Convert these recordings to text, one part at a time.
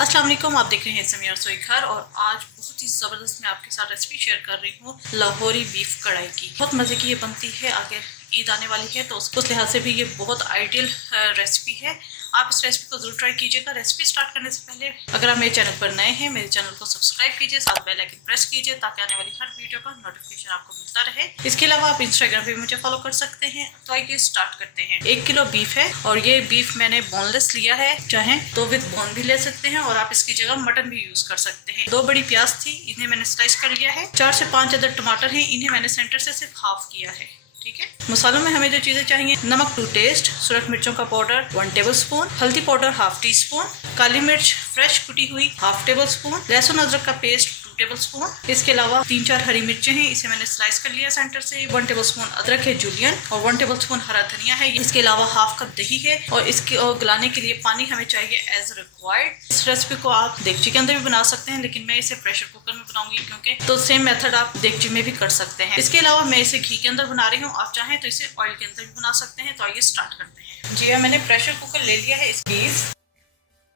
अस्सलाम वालेकुम, आप देख रहे हैं समीर रसोई घर। और आज बहुत ही ज़बरदस्त मैं आपके साथ रेसिपी शेयर कर रही हूँ लाहौरी बीफ कढ़ाई की। बहुत मज़े की ये बनती है। आगे ईद आने वाली है तो उस लिहाज से भी ये बहुत आइडियल रेसिपी है। आप इस रेसिपी को जरूर ट्राई कीजिएगा। रेसिपी स्टार्ट करने से पहले अगर आप मेरे चैनल पर नए हैं, मेरे चैनल को सब्सक्राइब कीजिए, साथ बेल आइकन प्रेस कीजिए ताकि आने वाली हर वीडियो का नोटिफिकेशन आपको मिलता रहे। इसके अलावा आप इंस्टाग्राम पे मुझे फॉलो कर सकते हैं। तो आइए स्टार्ट करते हैं। 1 किलो बीफ है और ये बीफ मैंने बोनलेस लिया है, चाहे तो विद बोन भी ले सकते हैं और आप इसकी जगह मटन भी यूज कर सकते हैं। 2 बड़ी प्याज थी, इन्हें मैंने स्लाइस कर लिया है। 4 से 5 अदर टमाटर हैं, इन्हें मैंने सेंटर से सिर्फ हाफ किया है। ठीक है। मसालों में हमें जो चीजें चाहिए, नमक 2 टेस्ट, सुरख मिर्चों का पाउडर 1 टेबलस्पून, हल्दी पाउडर 1/2 टीस्पून, काली मिर्च फ्रेश कुटी हुई 1/2 टेबलस्पून, लहसुन अदरक का पेस्ट 2 टेबलस्पून। इसके अलावा 3-4 हरी मिर्चें हैं, इसे मैंने स्लाइस कर लिया सेंटर से। 1 टेबलस्पून अदरक है जूलियन और 1 टेबलस्पून हरा धनिया है। इसके अलावा 1/2 कप दही है और इसके गलाने के लिए पानी हमें चाहिए एज रिक्वायर्ड। इस रेसिपी को आप देगची के अंदर भी बना सकते हैं, लेकिन मैं इसे प्रेशर कुकर में बनाऊंगी क्योंकि तो सेम मेथड आप देगची में भी कर सकते हैं। इसके अलावा मैं इसे घी के अंदर बना रही हूँ, आप चाहें तो इसे ऑयल के अंदर भी बना सकते हैं। तो आइए स्टार्ट करते हैं। जी हाँ, मैंने प्रेशर कुकर ले लिया है। इस बीफ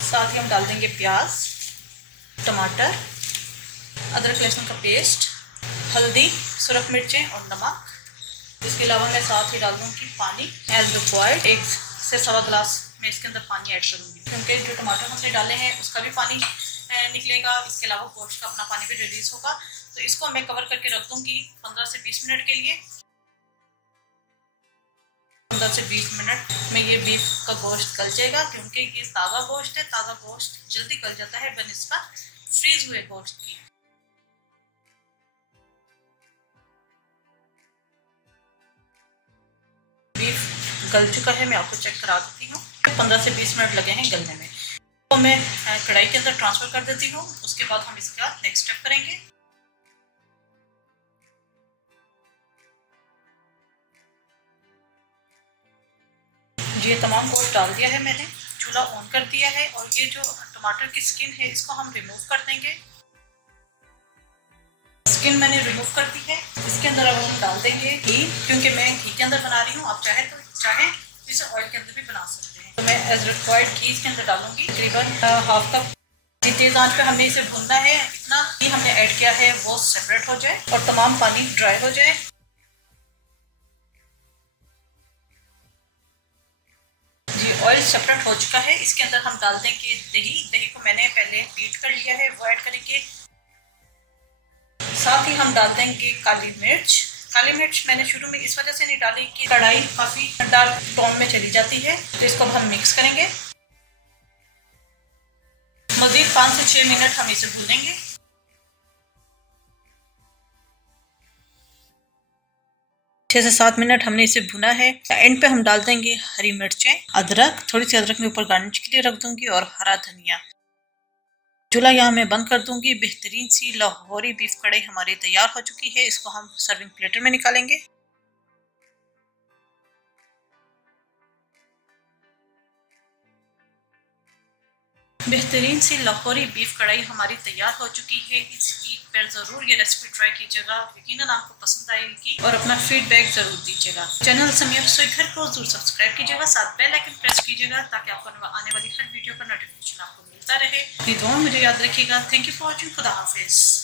साथ ही हम डाल देंगे प्याज, टमाटर, अदरक लहसुन का पेस्ट, हल्दी, सुरख मिर्चें और नमक। इसके अलावा मैं साथ ही डाल दूंगी पानी एज रिक्वायर्ड। 1 से सवा गिलास मैं इसके अंदर पानी ऐड करूंगी क्योंकि जो टमाटर हमने डाले हैं उसका भी पानी निकलेगा। इसके अलावा गोश्त का अपना पानी भी रिलीज होगा। तो इसको मैं कवर करके रख दूंगी 15 से 20 मिनट के लिए। 15 से 20 मिनट में ये बीफ का गोश्त गल जाएगा क्योंकि ये ताज़ा गोश्त है। ताज़ा गोश्त जल्दी गल जाता है बनिस्बत फ्रीज हुए गोश्त की। बीफ गल चुका है, मैं आपको चेक करा देती हूँ। 15 से 20 मिनट लगे हैं गलने में। तो मैं कढ़ाई के अंदर ट्रांसफर कर देती हूँ। उसके बाद हम इसका नेक्स्ट स्टेप करेंगे। ये तमाम गोश्त डाल दिया है मैंने, चूल्हा ऑन कर दिया है और ये जो टमाटर की स्किन है इसको हम रिमूव कर देंगे। स्किन मैंने रिमूव कर दी है। इसके अंदर अब हम डाल देंगे घी, क्योंकि मैं घी के अंदर बना रही हूँ। आप चाहे तो इसे ऑयल के अंदर भी बना सकते हैं। तो मैं एज रिक्वायर्ड घी इसके अंदर डालूंगी, तकरीबन 1/2 कप। तेज आंच पे हमें इसे भूनना है। इतना घी हमने ऐड किया है वो सेपरेट हो जाए और तमाम पानी ड्राई हो जाए। ऑयल सेपरेट हो चुका है। इसके अंदर हम डाल देंगे दही। दही को मैंने पहले बीट कर लिया है, वो ऐड करेंगे। साथ ही हम डाल देंगे काली मिर्च। काली मिर्च मैंने शुरू में इस वजह से नहीं डाली कि कढ़ाई काफी डार्क टोन में चली जाती है। तो इसको हम मिक्स करेंगे। मजीद 5 से 6 मिनट हम इसे भूनेंगे। छह से 7 मिनट हमने इसे भुना है। एंड पे हम डाल देंगे हरी मिर्चें, अदरक, थोड़ी सी अदरक मैं ऊपर गार्निश के लिए रख दूंगी और हरा धनिया। चूल्हा यहाँ मैं बंद कर दूंगी। बेहतरीन सी लाहौरी बीफ कढ़ाई हमारी तैयार हो चुकी है। इसको हम सर्विंग प्लेटर में निकालेंगे। बेहतरीन सी लाहौरी बीफ कढ़ाई हमारी तैयार हो चुकी है। इस ईद पर जरूर ये रेसिपी ट्राई कीजिएगा, यकीनन आपको पसंद आएगी और अपना फीडबैक जरूर दीजिएगा। चैनल समीर रसोई घर को जरूर सब्सक्राइब कीजिएगा, साथ बेल आइकन प्रेस कीजिएगा ताकि आपको आने वाली हर वीडियो का नोटिफिकेशन आपको मिलता रहे। अपनी दुआ मुझे याद रखिएगा। Thank you for watching. खुदा हाफिज।